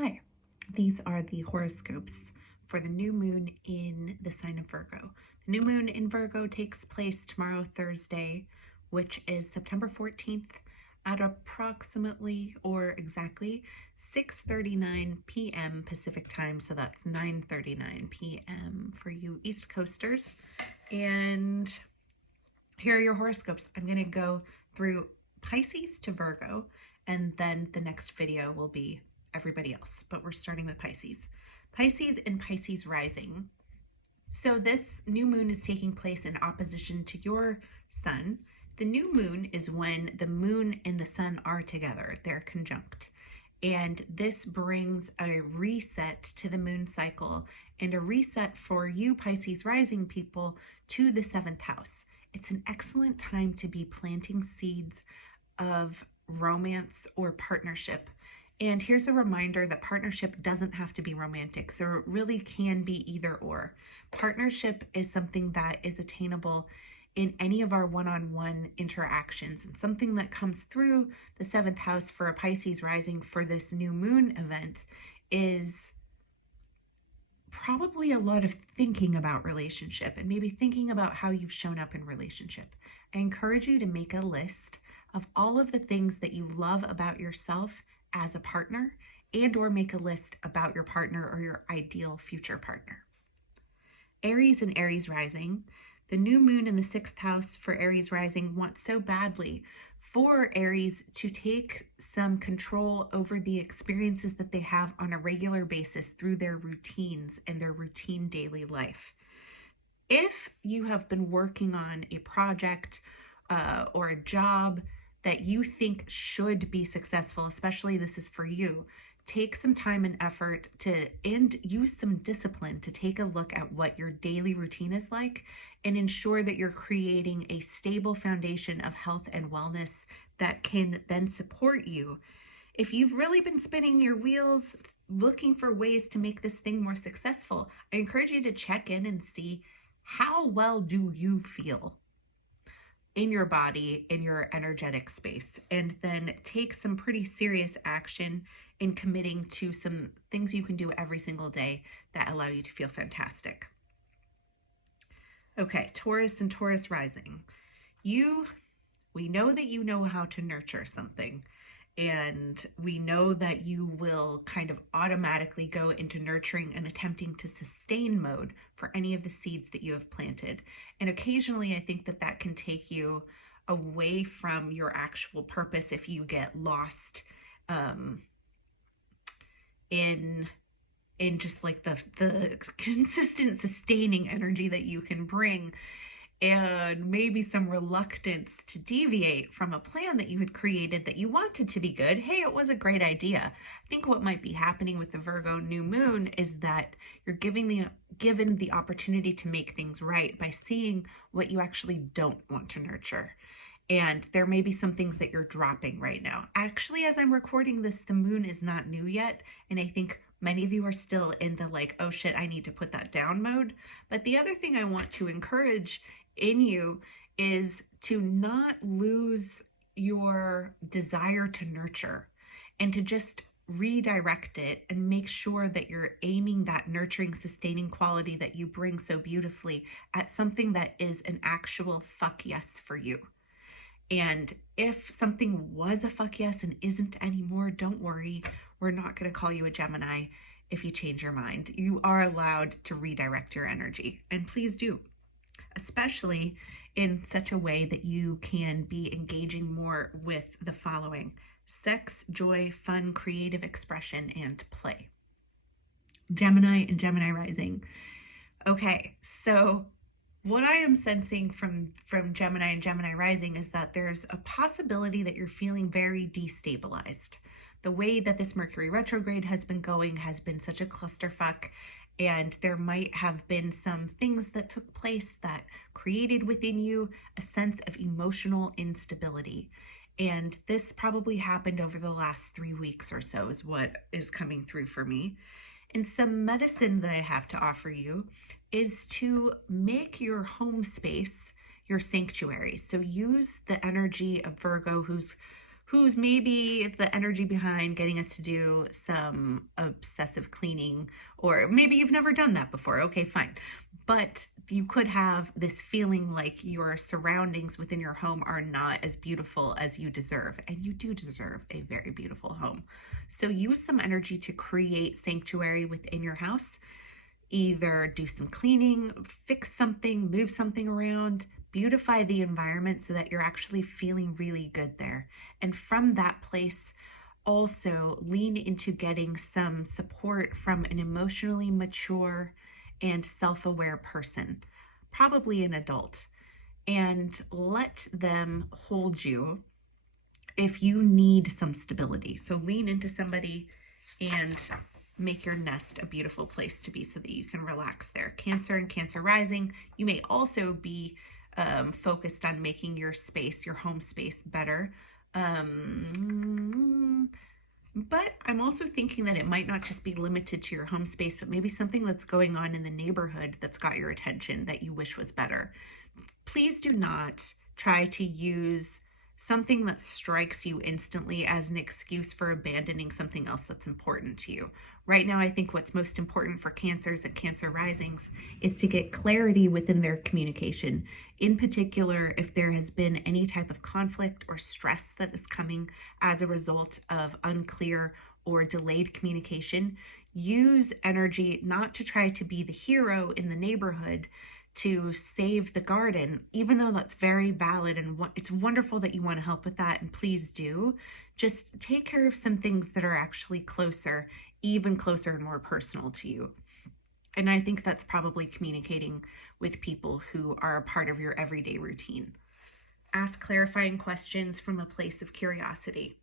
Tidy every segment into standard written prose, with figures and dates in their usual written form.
Hi, these are the horoscopes for the new moon in the sign of Virgo. The new moon in Virgo takes place tomorrow, Thursday, which is September 14th at approximately or exactly 6:39 p.m. Pacific time. So that's 9:39 p.m. for you East Coasters. And here are your horoscopes. I'm going to go through Pisces to Virgo, and then the next video will be everybody else, but we're starting with Pisces. Pisces and Pisces rising. So this new moon is taking place in opposition to your sun. The new moon is when the moon and the sun are together, they're conjunct. And this brings a reset to the moon cycle and a reset for you Pisces rising people to the 7th house. It's an excellent time to be planting seeds of romance or partnership. And here's a reminder that partnership doesn't have to be romantic. So it really can be either or. Partnership is something that is attainable in any of our one-on-one interactions, and something that comes through the 7th house for a Pisces rising for this new moon event is probably a lot of thinking about relationship and maybe thinking about how you've shown up in relationship. I encourage you to make a list of all of the things that you love about yourself as a partner, and or make a list about your partner or your ideal future partner. Aries and Aries rising. The new moon in the 6th house for Aries rising wants so badly for Aries to take some control over the experiences that they have on a regular basis through their routines and their routine daily life. If you have been working on a project or a job that you think should be successful, especially this is for you, take some time and effort and use some discipline to take a look at what your daily routine is like and ensure that you're creating a stable foundation of health and wellness that can then support you. If you've really been spinning your wheels looking for ways to make this thing more successful, I encourage you to check in and see how well do you feel in your body, in your energetic space, and then take some pretty serious action in committing to some things you can do every single day that allow you to feel fantastic. Okay, Taurus and Taurus rising. We know that you know how to nurture something, and we know that you will kind of automatically go into nurturing and attempting to sustain mode for any of the seeds that you have planted. And occasionally I think that that can take you away from your actual purpose if you get lost in just like the consistent sustaining energy that you can bring, and maybe some reluctance to deviate from a plan that you had created that you wanted to be good. Hey, it was a great idea. I think what might be happening with the Virgo new moon is that you're given the opportunity to make things right by seeing what you actually don't want to nurture. And there may be some things that you're dropping right now. Actually, as I'm recording this, the moon is not new yet. And I think many of you are still in the like, oh shit, I need to put that down mode. But the other thing I want to encourage in you is to not lose your desire to nurture and to just redirect it and make sure that you're aiming that nurturing, sustaining quality that you bring so beautifully at something that is an actual fuck yes for you. And if something was a fuck yes and isn't anymore, don't worry. We're not going to call you a Gemini if you change your mind. You are allowed to redirect your energy, and please do, especially in such a way that you can be engaging more with the following: sex, joy, fun, creative expression, and play. Gemini and Gemini rising. Okay, so what I am sensing from Gemini and Gemini rising is that there's a possibility that you're feeling very destabilized. The way that this Mercury retrograde has been going has been such a clusterfuck, and there might have been some things that took place that created within you a sense of emotional instability. And this probably happened over the last 3 weeks or so is what is coming through for me. And some medicine that I have to offer you is to make your home space your sanctuary. So use the energy of Virgo, who's who's maybe the energy behind getting us to do some obsessive cleaning, or maybe you've never done that before. Okay, fine. But you could have this feeling like your surroundings within your home are not as beautiful as you deserve, and you do deserve a very beautiful home. So use some energy to create sanctuary within your house. Either do some cleaning, fix something, move something around, beautify the environment so that you're actually feeling really good there. And from that place, also lean into getting some support from an emotionally mature and self-aware person, probably an adult, and let them hold you if you need some stability. So lean into somebody and make your nest a beautiful place to be so that you can relax there. Cancer and Cancer rising, you may also be focused on making your space, your home space, better. But I'm also thinking that it might not just be limited to your home space, but maybe something that's going on in the neighborhood that's got your attention that you wish was better. Please do not try to use something that strikes you instantly as an excuse for abandoning something else that's important to you. Right now, I think what's most important for Cancers and Cancer risings is to get clarity within their communication. In particular, if there has been any type of conflict or stress that is coming as a result of unclear or delayed communication, use energy not to try to be the hero in the neighborhood to save the garden, even though that's very valid and it's wonderful that you want to help with that, and please do. Just take care of some things that are actually closer, even closer and more personal to you. And I think that's probably communicating with people who are a part of your everyday routine. Ask clarifying questions from a place of curiosity.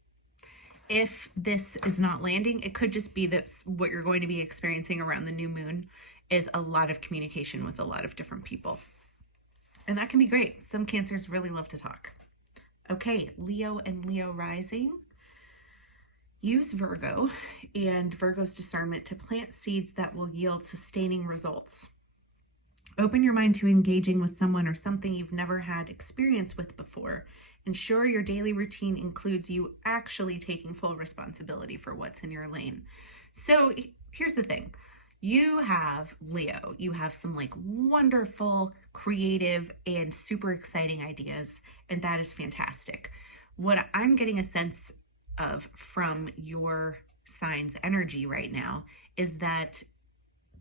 If this is not landing, it could just be that what you're going to be experiencing around the new moon is a lot of communication with a lot of different people. And that can be great. Some Cancers really love to talk. Okay, Leo and Leo rising. Use Virgo and Virgo's discernment to plant seeds that will yield sustaining results. Open your mind to engaging with someone or something you've never had experience with before. Ensure your daily routine includes you actually taking full responsibility for what's in your lane. So here's the thing. You have Leo, you have some like wonderful, creative, and super exciting ideas, and that is fantastic. What I'm getting a sense of from your sign's energy right now is that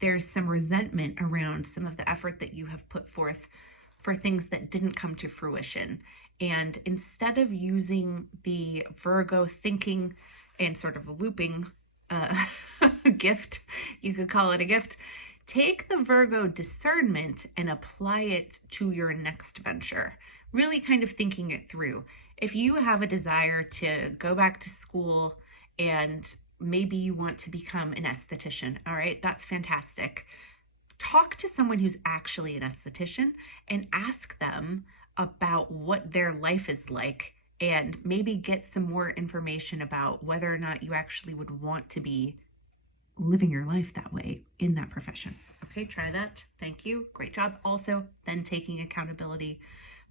there's some resentment around some of the effort that you have put forth for things that didn't come to fruition. And instead of using the Virgo thinking and sort of looping gift, you could call it a gift, take the Virgo discernment and apply it to your next venture, really kind of thinking it through. If you have a desire to go back to school and maybe you want to become an esthetician, all right, that's fantastic. Talk to someone who's actually an esthetician and ask them about what their life is like, and maybe get some more information about whether or not you actually would want to be living your life that way in that profession. Okay, try that. Thank you. Great job. Also, then taking accountability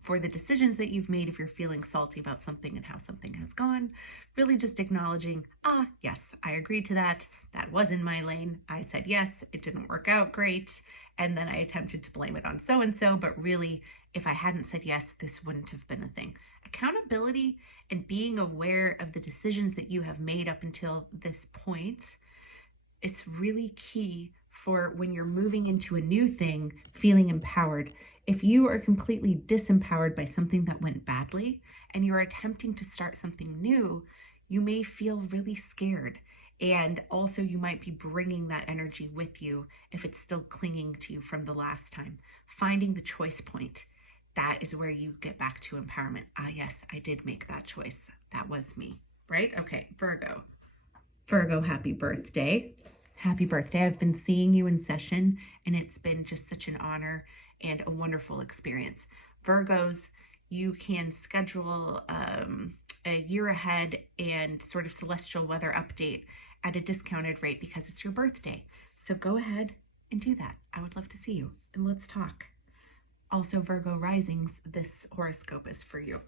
for the decisions that you've made if you're feeling salty about something and how something has gone. Really just acknowledging, yes, I agreed to that. That was in my lane. I said yes, it didn't work out great. And then I attempted to blame it on so-and-so, but really, if I hadn't said yes, this wouldn't have been a thing. Accountability and being aware of the decisions that you have made up until this point, it's really key for when you're moving into a new thing, feeling empowered. If you are completely disempowered by something that went badly and you're attempting to start something new, you may feel really scared. And also you might be bringing that energy with you if it's still clinging to you from the last time. Finding the choice point, that is where you get back to empowerment. Yes, I did make that choice. That was me, right? Okay, Virgo. Virgo, happy birthday. Happy birthday. I've been seeing you in session, and it's been just such an honor and a wonderful experience. Virgos, you can schedule a year ahead and sort of celestial weather update at a discounted rate because it's your birthday. So go ahead and do that. I would love to see you, and let's talk. Also, Virgo risings, this horoscope is for you.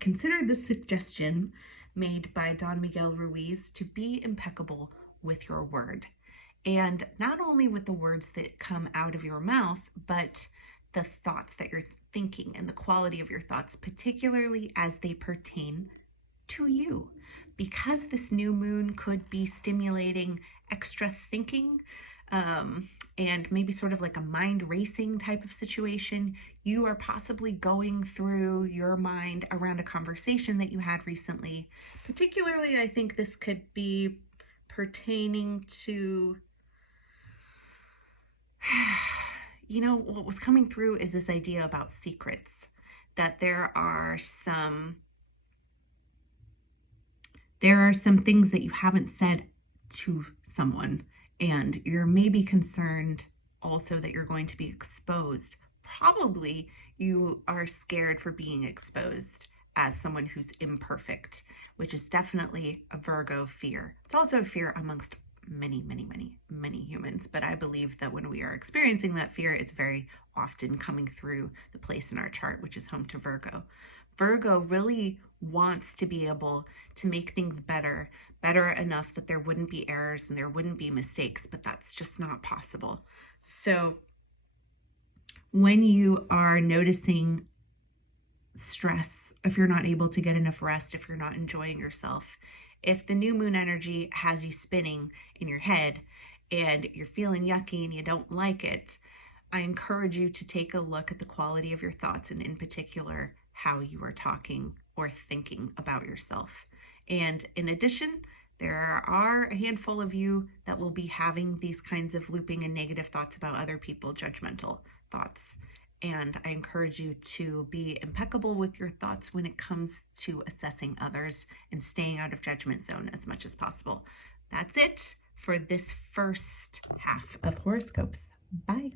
Consider this suggestion made by Don Miguel Ruiz to be impeccable with your word. And not only with the words that come out of your mouth, but the thoughts that you're thinking and the quality of your thoughts, particularly as they pertain to you. Because this new moon could be stimulating extra thinking, and maybe sort of like a mind racing type of situation, you are possibly going through your mind around a conversation that you had recently. Particularly, I think this could be pertaining to, what was coming through is this idea about secrets, that there are some things that you haven't said to someone, and you're maybe concerned also that you're going to be exposed. Probably you are scared for being exposed as someone who's imperfect, which is definitely a Virgo fear. It's also a fear amongst many, many, many, many humans, but I believe that when we are experiencing that fear, it's very often coming through the place in our chart, which is home to Virgo. Virgo really wants to be able to make things better enough that there wouldn't be errors and there wouldn't be mistakes, but that's just not possible. So when you are noticing stress, if you're not able to get enough rest, if you're not enjoying yourself, if the new moon energy has you spinning in your head and you're feeling yucky and you don't like it, I encourage you to take a look at the quality of your thoughts, and in particular, how you are talking or thinking about yourself. And in addition, there are a handful of you that will be having these kinds of looping and negative thoughts about other people, judgmental thoughts. And I encourage you to be impeccable with your thoughts when it comes to assessing others and staying out of judgment zone as much as possible. That's it for this first half of horoscopes. Bye.